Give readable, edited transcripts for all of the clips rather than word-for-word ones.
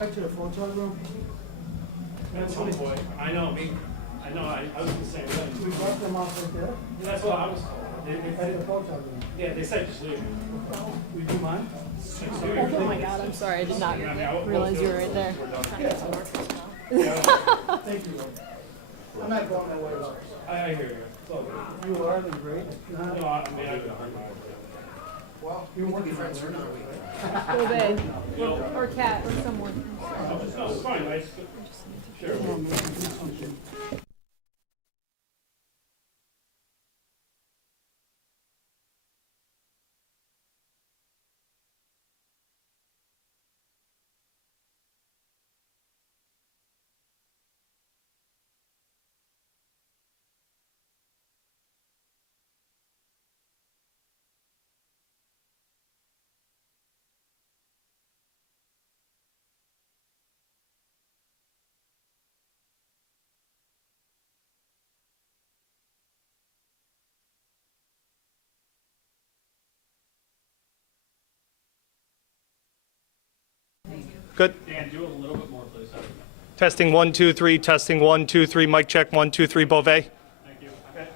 Back to the photo room. At some point, I know, I was the same way. We dropped them off right there. That's what I was told. At the photo room. Yeah, they said just leave. Would you mind? Oh my god, I'm sorry. I did not realize you were right there. Thank you. I'm not going that way. I hear you. It's all good. You are, then great. No, I mean, I could hurt my Well, you're working friends or not? Obey. Or cat or someone. No, it's fine. Sure. Good. Dan, do a little bit more, please. Testing 1, 2, 3. Testing 1, 2, 3. Mic check 1, 2, 3. Beauvais. Thank you. Okay.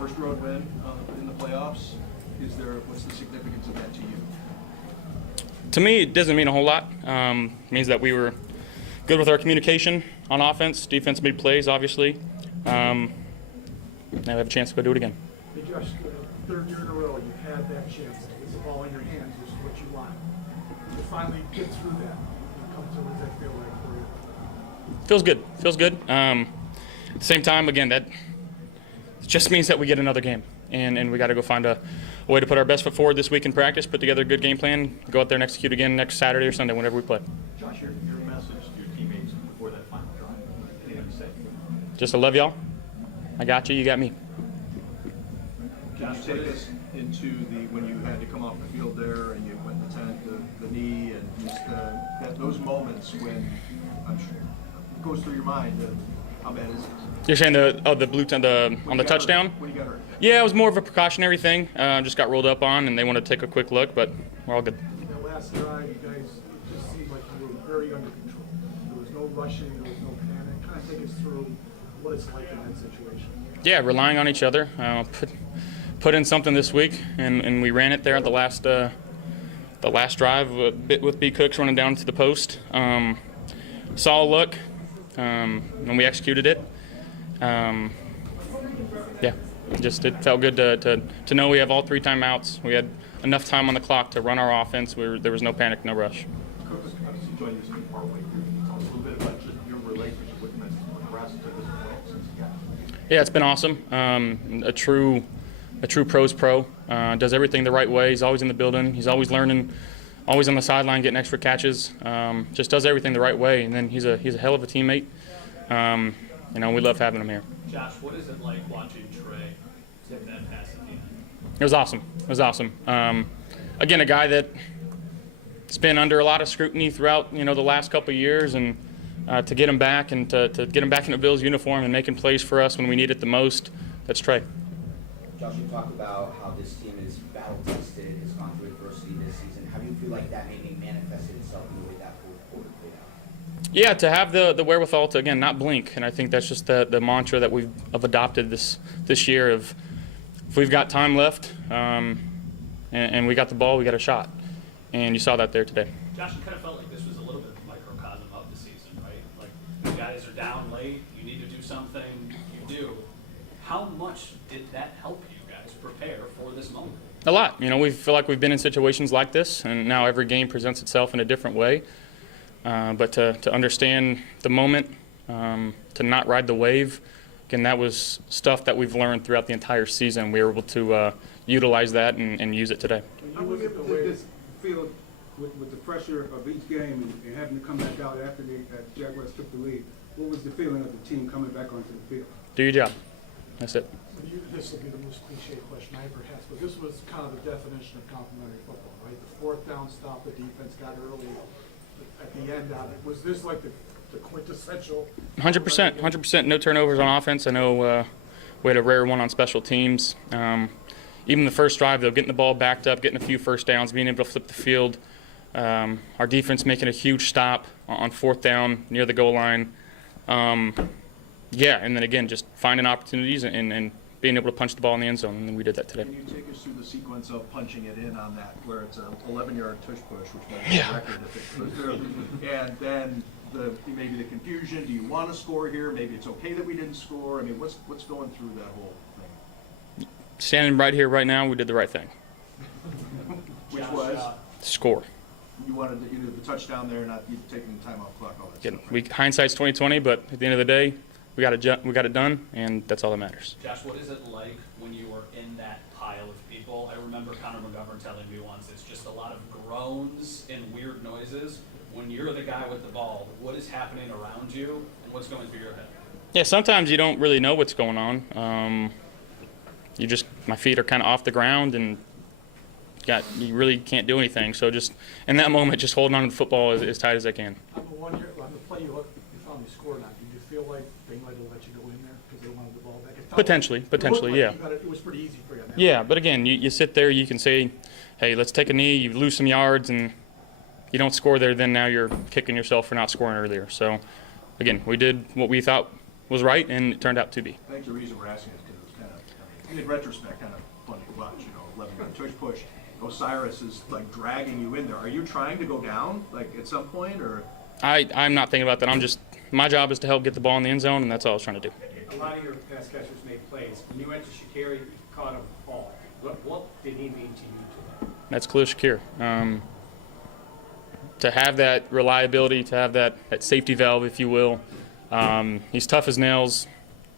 First road win in the playoffs. What's the significance of that to you? To me, it doesn't mean a whole lot. It means that we were good with our communication on offense, defense made plays, obviously. Now we have a chance to go do it again. Hey Josh, third year in a row, you've had that chance. It's the ball in your hands, which is what you want. You finally get through that. You come to, what does that feel like for you? Feels good. Feels good. At the same time, again, that just means that we get another game. And we got to go find a way to put our best foot forward this week in practice, put together a good game plan, go out there and execute again next Saturday or Sunday, whenever we play. Josh, your message to your teammates before that final drive. Anything to say? Just to love y'all. I got you. You got me. Josh, take us into when you had to come off the field there and you went to tent, the knee, and just those moments when I'm sure it goes through your mind. How bad is it? You're saying the blue on the touchdown? When you got hurt. Yeah, it was more of a precautionary thing. Just got rolled up on, and they wanted to take a quick look, but we're all good. That last drive, you guys, it just seemed like you were very under control. There was no rushing, there was no panic. Kind of take us through what it's like in that situation. Yeah, relying on each other. Put in something this week, and we ran it there at the last drive, a bit with B. Cooks running down to the post. Saw a look, and we executed it. Yeah, it felt good to know we have all 3 timeouts. We had enough time on the clock to run our offense. There was no panic, no rush. Coach, obviously joined this new partway through. Tell us a little bit about just your relationship with him as progressed to this point since you got here. Yeah, it's been awesome. A true a true pro's pro. Does everything the right way. He's always in the building. He's always learning, always on the sideline getting extra catches. Just does everything the right way. And then he's a hell of a teammate. You know, we love having him here. Josh, what is it like watching Trey take that pass at the end? It was awesome. It was awesome. Again, a guy that's been under a lot of scrutiny throughout, the last couple of years, and to get him back and to get him back in the Bills uniform and making plays for us when we need it the most, that's Trey. Josh, you talk about how this team is battle-tested, has gone through adversity this season. How do you feel like that maybe manifested itself in the way that fourth quarter played out? Yeah, to have the wherewithal to, again, not blink. And I think that's just the mantra that we've adopted this year of, if we've got time left and we got the ball, we got a shot. And you saw that there today. Josh, it kind of felt like this was a little bit of a microcosm of the season, right? Like, you guys are down late, you need to do something, you do. How much did that help you guys prepare for this moment? A lot. We feel like we've been in situations like this, and now every game presents itself in a different way. But to understand the moment, to not ride the wave, again, that was stuff that we've learned throughout the entire season. We were able to utilize that and use it today. How was it to just feel with the pressure of each game and having to come back out after the Jaguars took the lead? What was the feeling of the team coming back onto the field? Do your job. That's it. This will be the most cliche question I ever asked, but this was kind of the definition of complementary football, right? The fourth down stop the defense got early at the end on it. Was this like the quintessential? 100%. 100%. No turnovers on offense. I know we had a rare one on special teams. Even the first drive, though, getting the ball backed up, getting a few first downs, being able to flip the field. Our defense making a huge stop on fourth down near the goal line. Yeah, and then again, just finding opportunities and being able to punch the ball in the end zone, and then we did that today. Can you take us through the sequence of punching it in on that, where it's an 11-yard tush push, which might be a record if it goes through, and then maybe the confusion, do you want to score here? Maybe it's okay that we didn't score. I mean, what's going through that whole thing? Standing right here, right now, we did the right thing. Which was? Score. You wanted the touchdown there, not you taking the time off clock, all that Again, stuff. hindsight's 20/20, but at the end of the day, we got it done, and that's all that matters. Josh, what is it like when you were in that pile of people? I remember Connor McGovern telling me once, it's just a lot of groans and weird noises. When you're the guy with the ball, what is happening around you, and what's going through your head? Yeah, sometimes you don't really know what's going on. My feet are kind of off the ground, and you really can't do anything. So just in that moment, just holding on to the football as tight as I can. On the play you finally scored on, did you feel like they might have let you go in there because they wanted the ball back? Potentially, yeah. It was pretty easy for you. Yeah, but again, you sit there, you can say, hey, let's take a knee, you lose some yards, and you don't score there, then now you're kicking yourself for not scoring earlier. So, again, we did what we thought was right, and it turned out to be. I think the reason we're asking is because it was kind of, in retrospect, kind of funny to watch, 11-yard tush push. Osiris is like dragging you in there. Are you trying to go down, like at some point, or? I'm not thinking about that. My job is to help get the ball in the end zone, and that's all I was trying to do. A lot of your pass catchers made plays. When you went to Shaqiri, you caught him all. What did he mean to you today? That's Khalil Shakir. To have that reliability, to have that safety valve, if you will. He's tough as nails,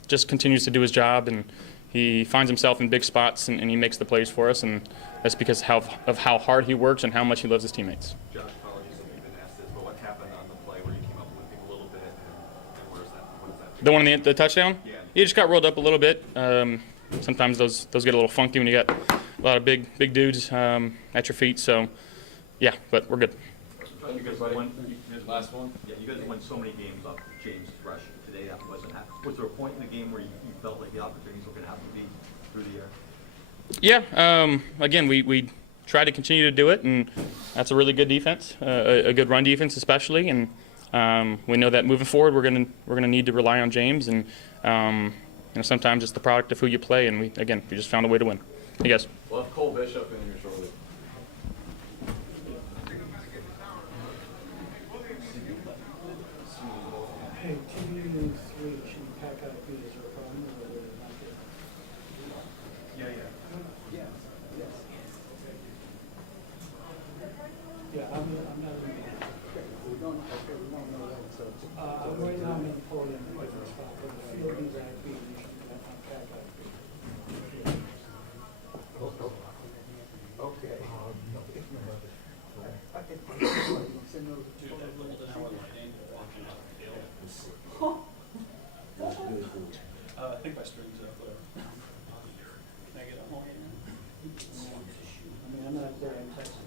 just continues to do his job, and he finds himself in big spots, and he makes the plays for us, and that's because of how hard he works and how much he loves his teammates. Josh, apologies if you've been asked this, but what happened on the play where you came up limping a little bit, and what is that? The one in the touchdown? Yeah. He just got rolled up a little bit. Sometimes those get a little funky when you got a lot of big dudes at your feet. So, yeah, but we're good. You guys won, last one? Yeah, you guys won so many games off James Rush. Today that wasn't happening. Was there a point in the game where you felt like the opportunities were going to have to be through the air? Yeah, again, we try to continue to do it, and that's a really good defense, a good run defense especially, and we know that moving forward we're gonna need to rely on James, and sometimes it's the product of who you play, and we just found a way to win. Hey guys. We'll have Cole Bishop in your shoulder. Hey, TV news 3, should we pack up feet as a problem or not? Yeah, I'm not in we don't know that, so. I'm right now in Portland, in a different spot, but the field needs that feet, you should pack up feet. Dude, that golden hour lighting, walking out the field. I think my stream's up, whatever. Can I get a whole hand?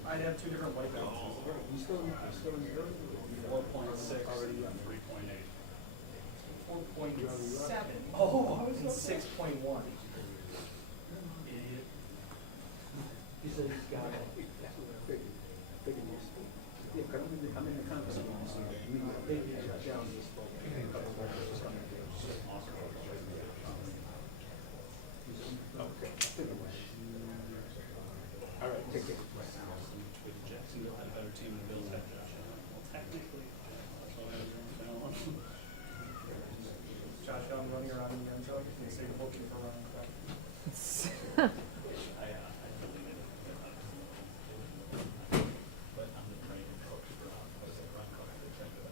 I'd have two different white balances. You still in 4.6 already on 3.8. 4.7. Oh, I was in 6.1. Idiot. He said he's got it. I'm in the conference. Okay. All right, take care. Jacksonville had a better team than the Bills had, Josh. Well, technically, that's what I was doing. Josh Allen running around in the end zone, they say looking for running back. I believe it. But I'm the training coach for I was a run coach for Jacksonville.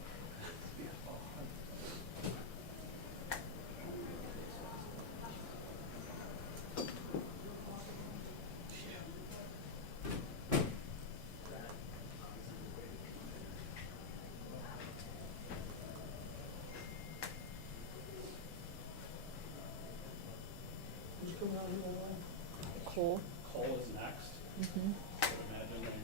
Cole. Cole is next. Mm-hmm. I would imagine.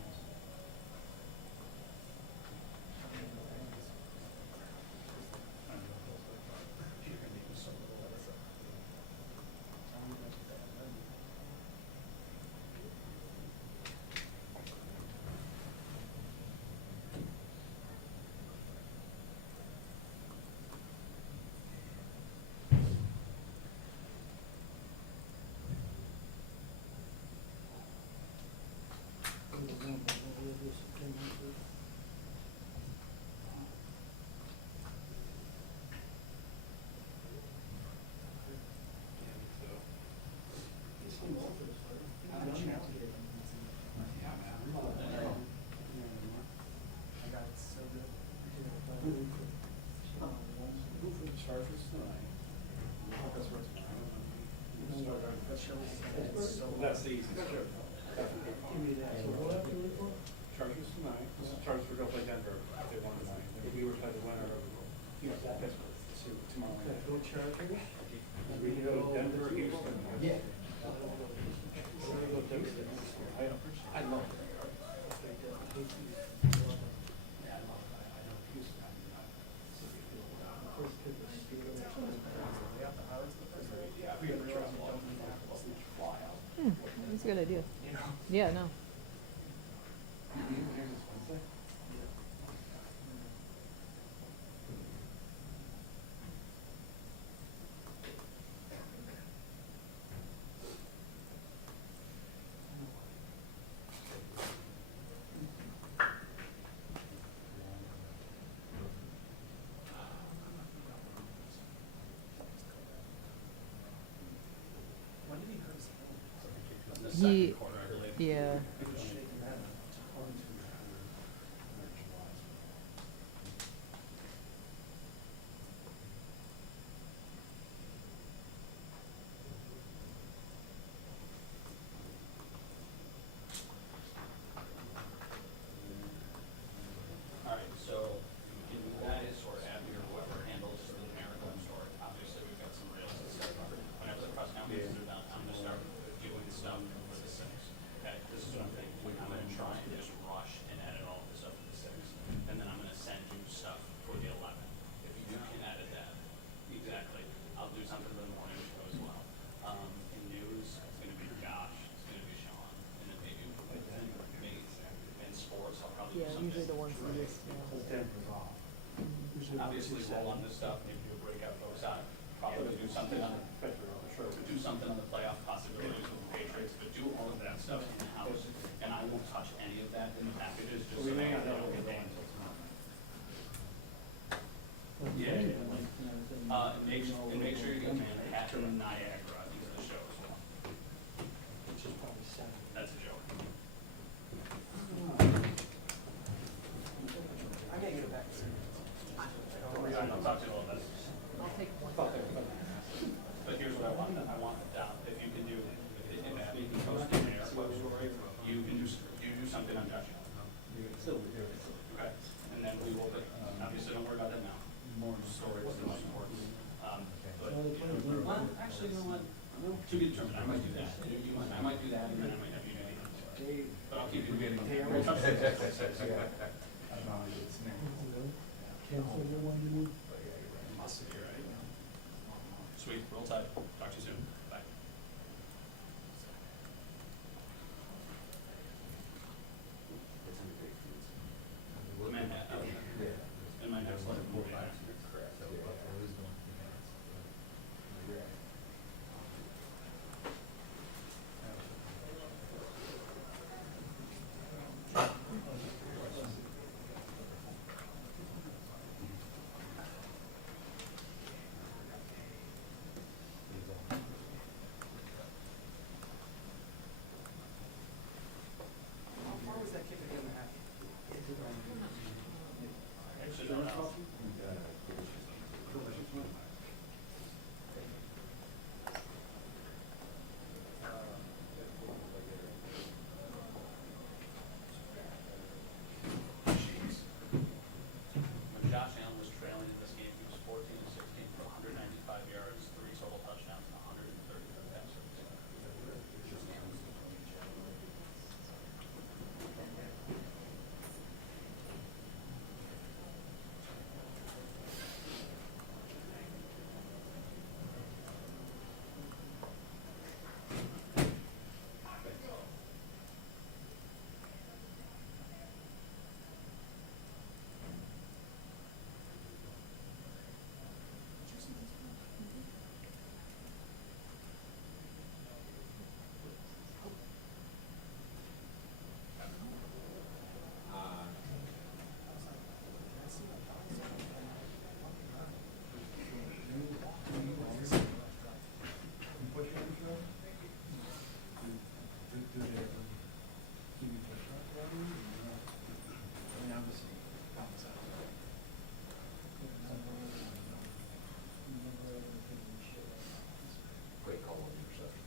That's the easiest. Chargers tonight. Chargers were going to play Denver if they won tonight. If we were to play the winner of, that's tomorrow night. We can go to Denver or Houston. Yeah. I love it. That's a good idea. Yeah, no. He, yeah. All right, so you guys or Abby or whoever handles sort of the marathon story. Obviously, we've got some rails and stuff. Whenever the press conferences are done, I'm gonna start doing stuff for the six. Okay, this is what I'm thinking. I'm gonna try and just rush and edit all the stuff for the six, and then I'm gonna send you stuff for the 11. If you can edit that, exactly. I'll do something for the morning show as well. In news, it's gonna be Josh, it's gonna be Sean, and then maybe me. In sports, I'll probably Yeah, do something. usually the ones we just, Obviously, roll on this stuff, maybe do a breakout post on, probably do something on the playoff possibilities with the Patriots, but do all of that stuff in-house, and I won't touch any of that in the packages, just so they don't get there until tomorrow. Yeah. And make sure you get Manhattan and Niagara into the show as well. That's a joke. I gotta get it back. I'll talk to you a little bit. I'll take one. But here's what I want down, if you can do, if Abby can post an airport story, you do something on Josh Allen. Okay, and more stories than sports. But, well, actually, you know what? To be determined, I might do that. I might do that, and then I might have you do anything. But I'll keep you getting. Sweet, roll tide. Talk to you soon. Bye. Manhattan. In my next letter, 45. When Josh Allen was trailing in this game, he was 14 and 16 for 195 yards, 3 total touchdowns, and 135 passes. Great call on the interception.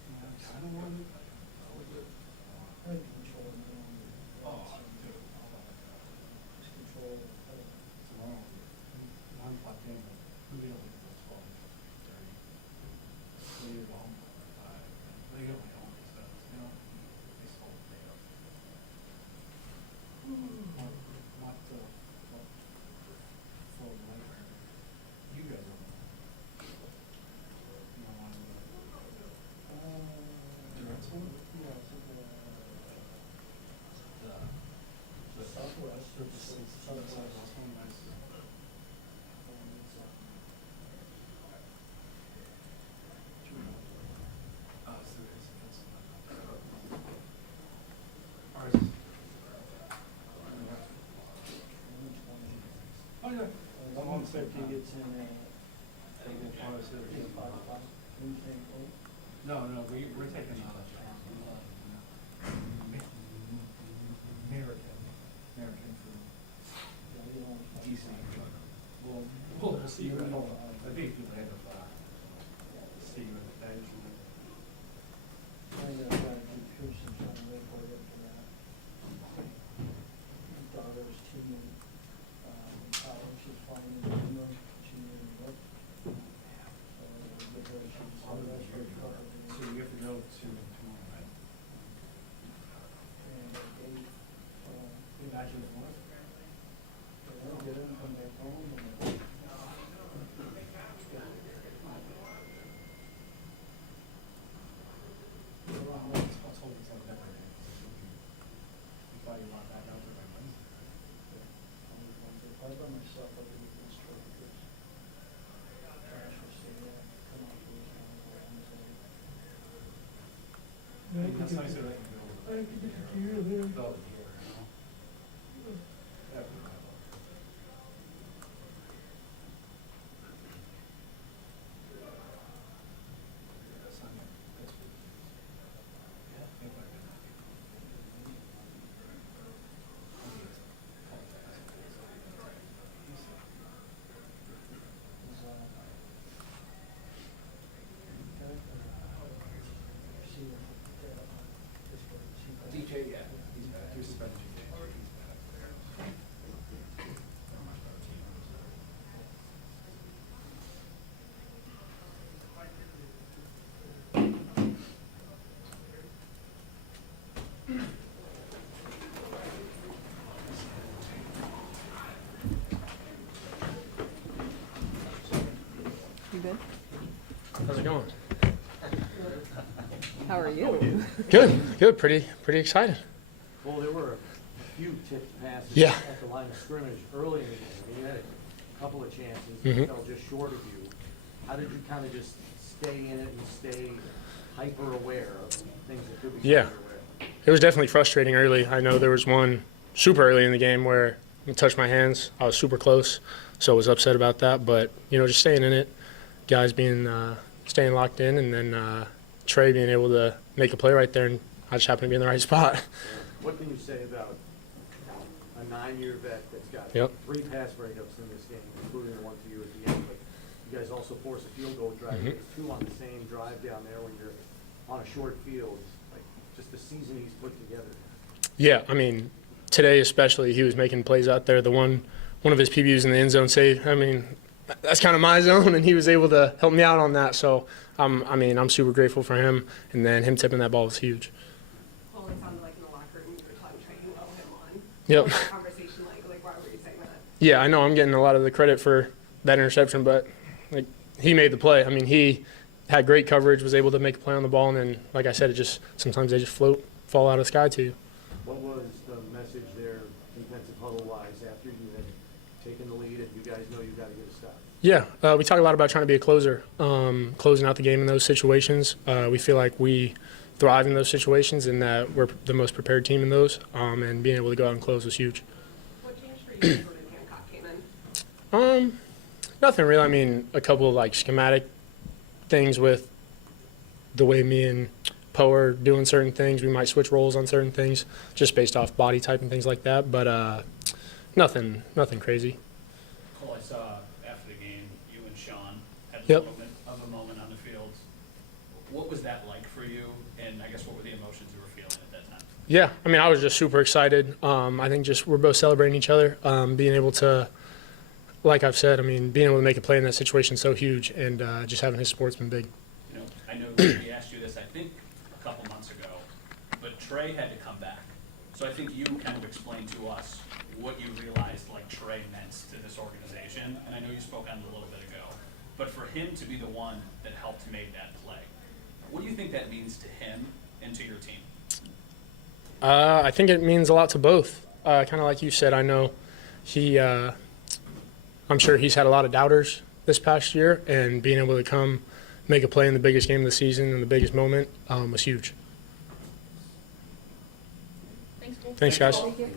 No, we're taking American from DC. We'll see. I think people have see what that is. Daughter's teammate, she's flying in England, she knew what. So you have to go to tomorrow, right? And they, Imagine it was. they'll get in, come back home, and Let's hold this up different. You thought you want that out there by Wednesday. if I by myself, I would have been straight, because Josh was saying, come out to his That's nice that they can build. I can get the gear there. Build it here, you know? That would be my luck. That's not my, that's good. Yeah, I think I can. DJ, yeah, he's back. How's it going? How are you? Good. Pretty excited. Well, there were a few tipped passes Yeah. at the line of scrimmage early in the game. I mean, you had a couple of chances Mhm. that fell just short of you. How did you kind of just stay in it and stay hyper aware of things that could be Yeah. coming your way? It was definitely frustrating early. I know there was one super early in the game where it touched my hands. I was super close, so I was upset about that. But just staying in it, guys staying locked in, and then Trey being able to make a play right there, and I just happened to be in the right spot. What can you say about a 9-year vet that's got Yep. 3 pass breakups in this game, including the one to you at the end? But you guys also force a field goal drive. Mhm. There's 2 on the same drive down there when you're on a short field. Like, just the season he's put together. Yeah, I mean, today especially, he was making plays out there. The one of his PBUs in the end zone save. I mean, that's kind of my zone, and he was able to help me out on that. So, I'm super grateful for him, and then him tipping that ball was huge. Well, it sounded like in the locker room you were talking, trying to well him on. Yep. What was that conversation like? Like, why were you saying that? Yeah, I know I'm getting a lot of the credit for that interception, but he made the play. I mean, he had great coverage, was able to make a play on the ball, and then, like I said, sometimes they just fall out of the sky to you. What was the message there, defensive huddle-wise, after you had taken the lead and you guys know you got to get a stop? Yeah, we talk a lot about trying to be a closer, closing out the game in those situations. We feel like we thrive in those situations and that we're the most prepared team in those, and being able to go out and close was huge. What changed for you when Hancock came in? Nothing really. I mean, a couple of schematic things with the way me and Poe are doing certain things. We might switch roles on certain things just based off body type and things like that, but nothing crazy. Cole, I saw after the game, you and Sean had a Yep. little bit of a moment on the field. What was that like for you? And I guess what were the emotions you were feeling at that time? Yeah, I mean, I was just super excited. I think we're both celebrating each other, being able to, like I've said, I mean, being able to make a play in that situation is so huge, and just having his support's been big. I know we asked you this, I think, a couple months ago, but Trey had to come back. So I think you kind of explained to us what you realized Trey meant to this organization, and I know you spoke on it a little bit ago. But for him to be the one that helped make that play, what do you think that means to him and to your team? I think it means a lot to both. Kind of like you said, I know I'm sure he's had a lot of doubters this past year, and being able to come make a play in the biggest game of the season and the biggest moment was huge. Thanks, guys. Thank you.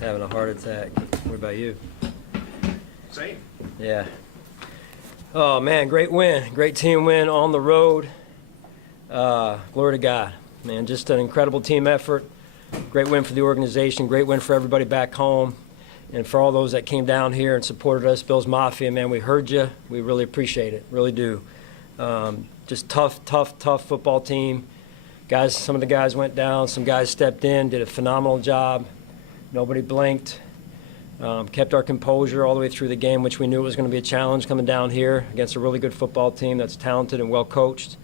Having a heart attack. What about you? Same. Yeah. Oh, man, great win. Great team win on the road. Glory to God. Man, just an incredible team effort. Great win for the organization. Great win for everybody back home. And for all those that came down here and supported us, Bills Mafia, man, we heard you. We really appreciate it. Really do. Just tough football team. Guys, some of the guys went down. Some guys stepped in, did a phenomenal job. Nobody blinked. Kept our composure all the way through the game, which we knew was going to be a challenge coming down here against a really good football team that's talented and well coached,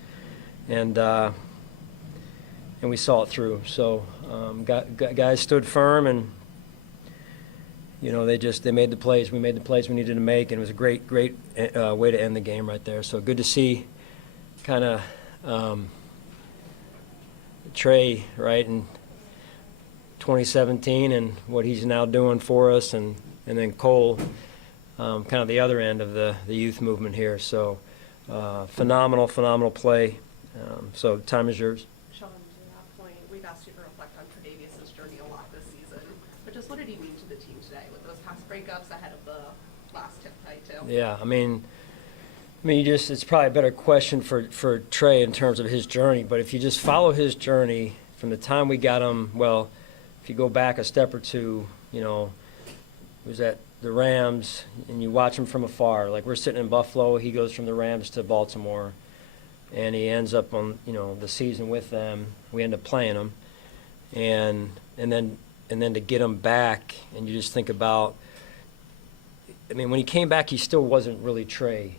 and we saw it through. So guys stood firm, and they made the plays. We made the plays we needed to make, and it was a great way to end the game right there. So good to see, kind of Trey right and. 2017 and what he's now doing for us, and then Cole, kind of the other end of the youth movement here. So phenomenal play. So time is yours. Sean, to that point, we've asked you to reflect on Tre'Davious' journey a lot this season, but just what did he mean to the team today with those pass breakups ahead of the last tip fight too? Yeah, I mean, it's probably a better question for Trey in terms of his journey, but if you just follow his journey from the time we got him, well, if you go back a step or two, it was at the Rams, and you watch him from afar. Like, we're sitting in Buffalo, he goes from the Rams to Baltimore, and he ends up on, the season with them. We end up playing him, and then to get him back, and you just think about, when he came back, he still wasn't really Trey.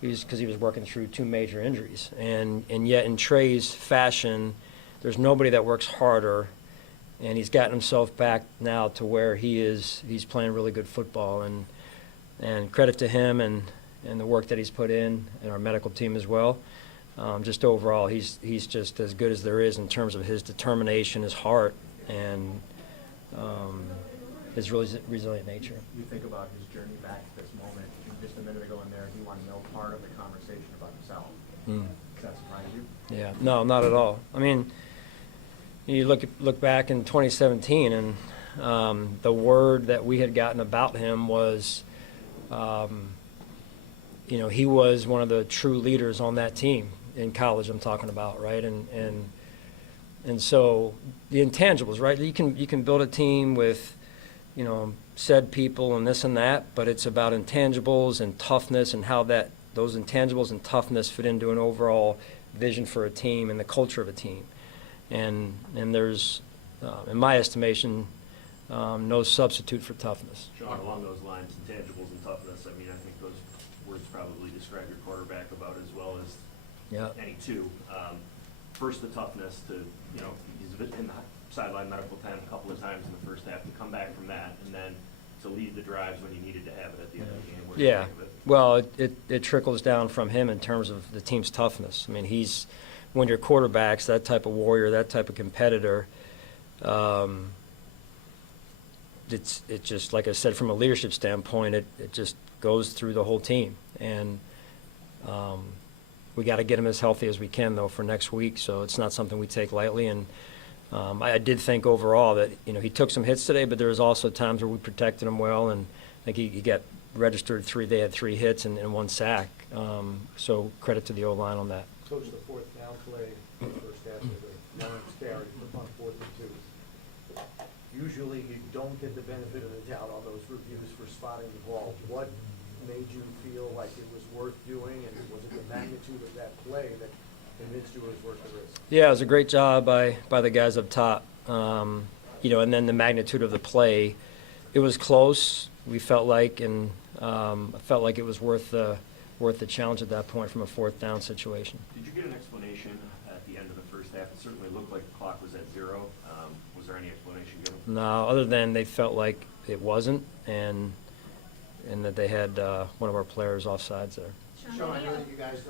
Because he was working through 2 major injuries, and yet in Trey's fashion, there's nobody that works harder. And he's gotten himself back now to where he's playing really good football, and credit to him and the work that he's put in, and our medical team as well. Just overall, he's just as good as there is in terms of his determination, his heart, and his really resilient nature. You think about his journey back to this moment, just a minute ago in there, he wanted no part of the conversation about himself. Does that surprise you? Yeah, no, not at all. You look back in 2017, and the word that we had gotten about him was, he was one of the true leaders on that team in college. I'm talking about, right? And so the intangibles, right? You can build a team with, said people and this and that, but it's about intangibles and toughness and how those intangibles and toughness fit into an overall vision for a team and the culture of a team. And there's, in my estimation, no substitute for toughness. Sean, along those lines, intangibles and toughness, I think those words probably describe your quarterback about as well as any two. First, the toughness to, he's in the sideline medical time a couple of times in the first half, to come back from that, and then to lead the drives when you needed to have it at the end of the game. What do you think of it? Well, it trickles down from him in terms of the team's toughness. When your quarterback's that type of warrior, that type of competitor, it just, like I said, from a leadership standpoint, it just goes through the whole team. And we got to get him as healthy as we can, though, for next week. So it's not something we take lightly. And I did think overall that, he took some hits today, but there was also times where we protected him well. And I think he got registered they had 3 hits and 1 sack. So credit to the O-line on that. Coach, the 4th down play, first half of the Lawrence carry on 4th and 2. Usually you don't get the benefit of the doubt on those reviews for spotting the ball. What made you feel like it was worth doing, and was it the magnitude of that play that convinced you it was worth the risk? Yeah, it was a great job by the guys up top. And then the magnitude of the play, it was close. We felt like, and I felt like it was worth the challenge at that point from a 4th down situation. Did you get an explanation at the end of the first half? It certainly looked like the clock was at 0. Was there any explanation given? No, other than they felt like it wasn't, and that they had one of our players offsides there. Sean, I know that you guys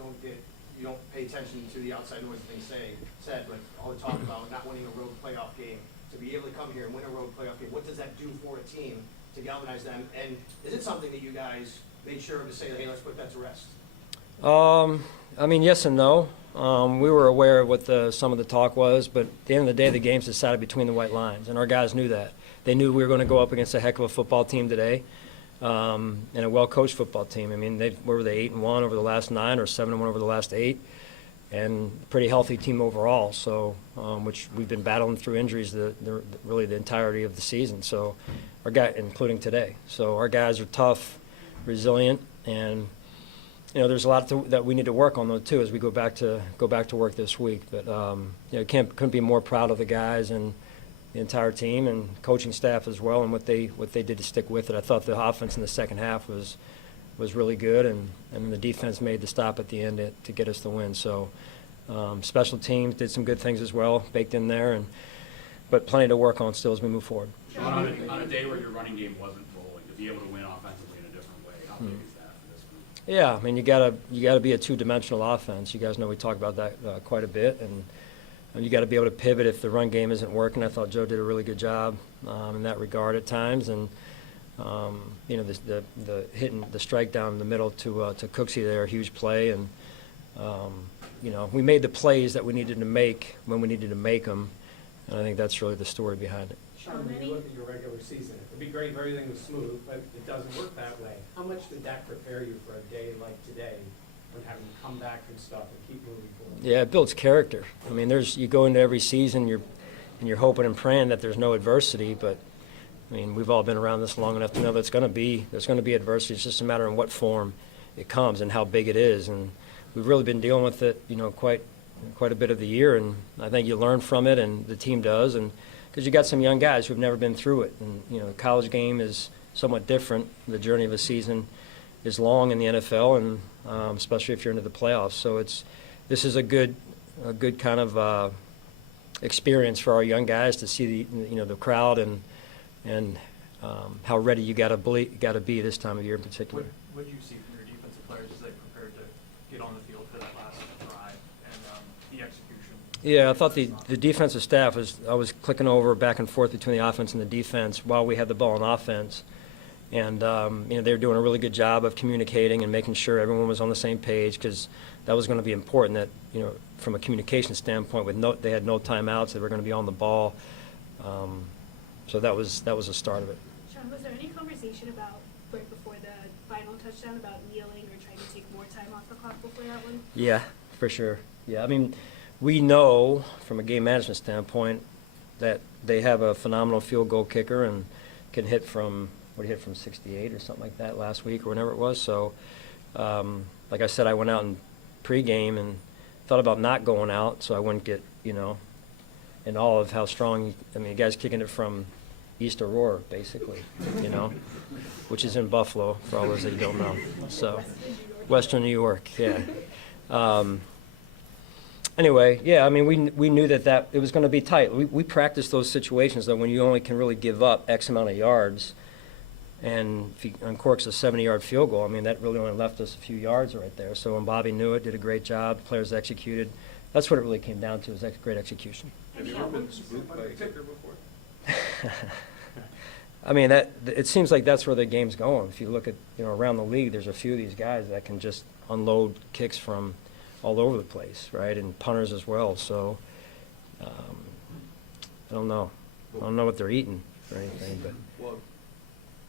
you don't pay attention to the outside noise that they said, but all the talk about not winning a road playoff game, to be able to come here and win a road playoff game, what does that do for a team to galvanize them? And is it something that you guys made sure to say, hey, let's put that to rest? Yes and no. We were aware of what some of the talk was, but at the end of the day, the game's decided between the white lines, and our guys knew that. They knew we were going to go up against a heck of a football team today, and a well-coached football team. I mean, were they 8-1 over the last 9 or 7-1 over the last 8, and a pretty healthy team overall. So, which we've been battling through injuries really the entirety of the season. So, our guy, including today. So our guys are tough, resilient, and there's a lot that we need to work on though too as we go back to work this week. But couldn't be more proud of the guys and the entire team and coaching staff as well, and what they did to stick with it. I thought the offense in the second half was really good, and the defense made the stop at the end to get us the win. So special teams did some good things as well, baked in there, but plenty to work on still as we move forward. On a day where your running game wasn't rolling, to be able to win offensively in a different way, how big is that for this group? Yeah, I mean, you gotta be a two-dimensional offense. You guys know we talk about that quite a bit, and you got to be able to pivot if the run game isn't working. I thought Joe did a really good job in that regard at times, and the hitting the strike down the middle to Cooksey there, a huge play, and we made the plays that we needed to make when we needed to make them, and I think that's really the story behind it. Sean, when you look at your regular season, it'd be great if everything was smooth, but it doesn't work that way. How much did that prepare you for a day like today, when having to come back from stuff and keep moving forward? Yeah, it builds character. I mean, you go into every season, you're hoping and praying that there's no adversity, but I mean, we've all been around this long enough to know there's going to be adversity. It's just a matter of what form it comes and how big it is, and we've really been dealing with it, quite a bit of the year, and I think you learn from it, and the team does, and because you got some young guys who've never been through it, and the college game is somewhat different. The journey of a season is long in the NFL, and especially if you're into the playoffs. So this is a good kind of experience for our young guys to see the crowd and how ready you got to be this time of year in particular. What did you see from your defensive players as they prepared to get on the field for that last drive and the execution? Yeah, I thought the defensive staff I was clicking over back and forth between the offense and the defense while we had the ball on offense. And they were doing a really good job of communicating and making sure everyone was on the same page, because that was going to be important. That from a communication standpoint, they had no timeouts. They were going to be on the ball. So that was the start of it. Sean, was there any conversation about right before the final touchdown about kneeling or trying to take more time off the clock before that one? Yeah, for sure. Yeah, I mean, we know from a game management standpoint that they have a phenomenal field goal kicker and can hit from 68 or something like that last week or whenever it was. So, like I said, I went out in pregame and thought about not going out so I wouldn't get, in awe of how strong, the guy's kicking it from East Aurora, basically, which is in Buffalo, for all those that you don't know. So, Western New York, yeah. Anyway, yeah, we knew that it was going to be tight. We practiced those situations, though, when you only can really give up X amount of yards. And if he uncorks a 70-yard field goal, that really only left us a few yards right there. So when Bobby knew it, did a great job, the players executed. That's what it really came down to, is great execution. Have you ever been spooked by a kicker before? It seems like that's where the game's going. If you look at, around the league, there's a few of these guys that can just unload kicks from all over the place, right? And punters as well. So, I don't know. I don't know what they're eating or anything, but. Well,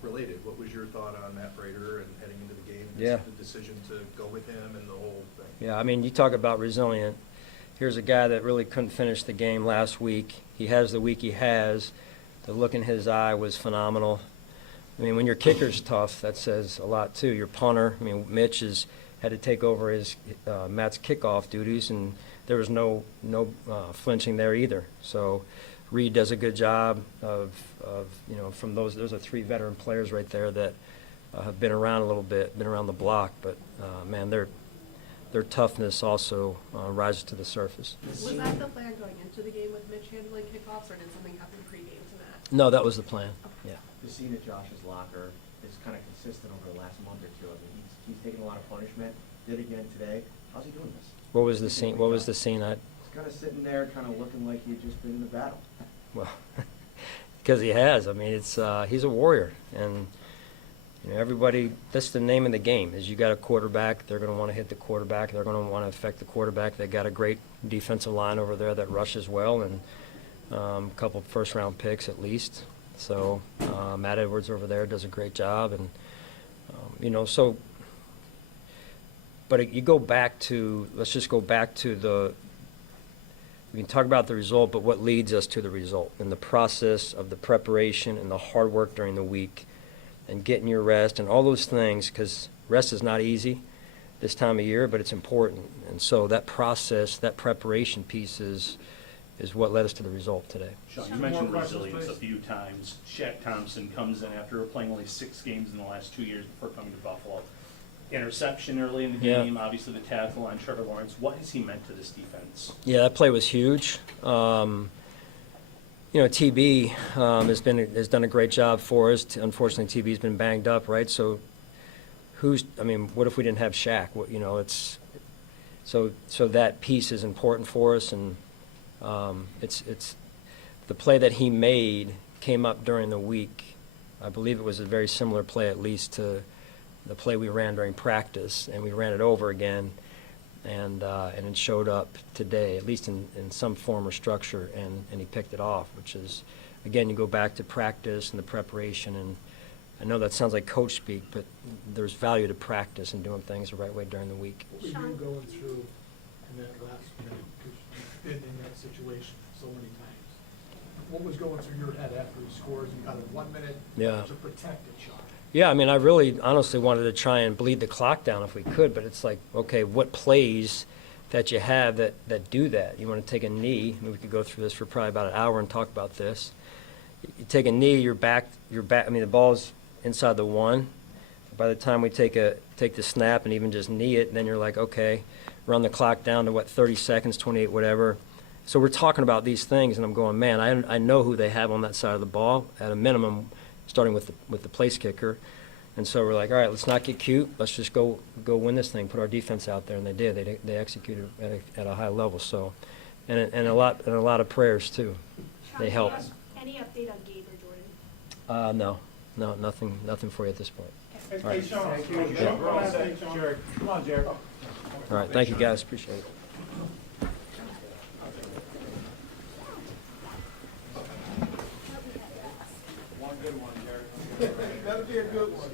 related, what was your thought on Matt Prater and heading into the game? Yeah. The decision to go with him and the whole thing. Yeah, you talk about resilient. Here's a guy that really couldn't finish the game last week. He has the week he has. The look in his eye was phenomenal. When your kicker's tough, that says a lot too. Your punter, Mitch had to take over Matt's kickoff duties, and there was no flinching there either. So Reed does a good job of from those are 3 veteran players right there that have been around a little bit, been around the block, but man, their toughness also rises to the surface. Was that the plan going into the game with Mitch handling kickoffs, or did something happen pregame to Matt? No, that was the plan. Yeah. The scene at Josh's locker is kind of consistent over the last month or two. He's taken a lot of punishment. Did again today. How's he doing this? What was the scene? What was the scene? He's kind of sitting there, kind of looking like he had just been in a battle. Well, because he has. He's a warrior, and You know, everybody, that's the name of the game, is you got a quarterback, they're going to want to hit the quarterback, they're going to want to affect the quarterback. They got a great defensive line over there that rushes well, and a couple first-round picks at least. So Matt Edwards over there does a great job, and you know, so. But you go back to, let's just go back to we can talk about the result, but what leads us to the result, and the process of the preparation and the hard work during the week, and getting your rest and all those things, because rest is not easy this time of year, but it's important. And so that process, that preparation piece is what led us to the result today. Sean, you mentioned resilience a few times. Shaq Thompson comes in after playing only 6 games in the last 2 years before coming to Buffalo. Interception early in the game, obviously the tackle on Trevor Lawrence. What has he meant to this defense? Yeah, that play was huge. You know, TB has done a great job for us. Unfortunately, TB's been banged up, right? So, what if we didn't have Shaq? You know, so that piece is important for us, and it's the play that he made came up during the week. I believe it was a very similar play, at least, to the play we ran during practice, and we ran it over again, and it showed up today, at least in some form or structure, and he picked it off, which is, again, you go back to practice and the preparation, and I know that sounds like coach speak, but there's value to practice and doing things the right way during the week. What were you going through in that last minute, because you've been in that situation so many times? What was going through your head after he scores? You got a 1 minute to protect it, Sean. Yeah, I mean, I really honestly wanted to try and bleed the clock down if we could, but it's like, okay, what plays that you have that do that? You want to take a knee. I mean, we could go through this for probably about an hour and talk about this. You take a knee, you're back. I mean, the ball's inside the 1. By the time we take the snap and even just knee it, then you're like, okay, run the clock down to 30 seconds, 28, whatever. So we're talking about these things, and I'm going, man, I know who they have on that side of the ball at a minimum, starting with the place kicker. And so we're like, all right, let's not get cute. Let's just go win this thing, put our defense out there, and they did. They executed at a high level. So, and a lot of prayers too. They helped. Any update on Gabe or Jordan? No, nothing for you at this point. Hey, All right. Sean. Thank you. Jared. Come on, Jared. All right, thank you guys, appreciate it. One good one, Jared. That'll be a good one.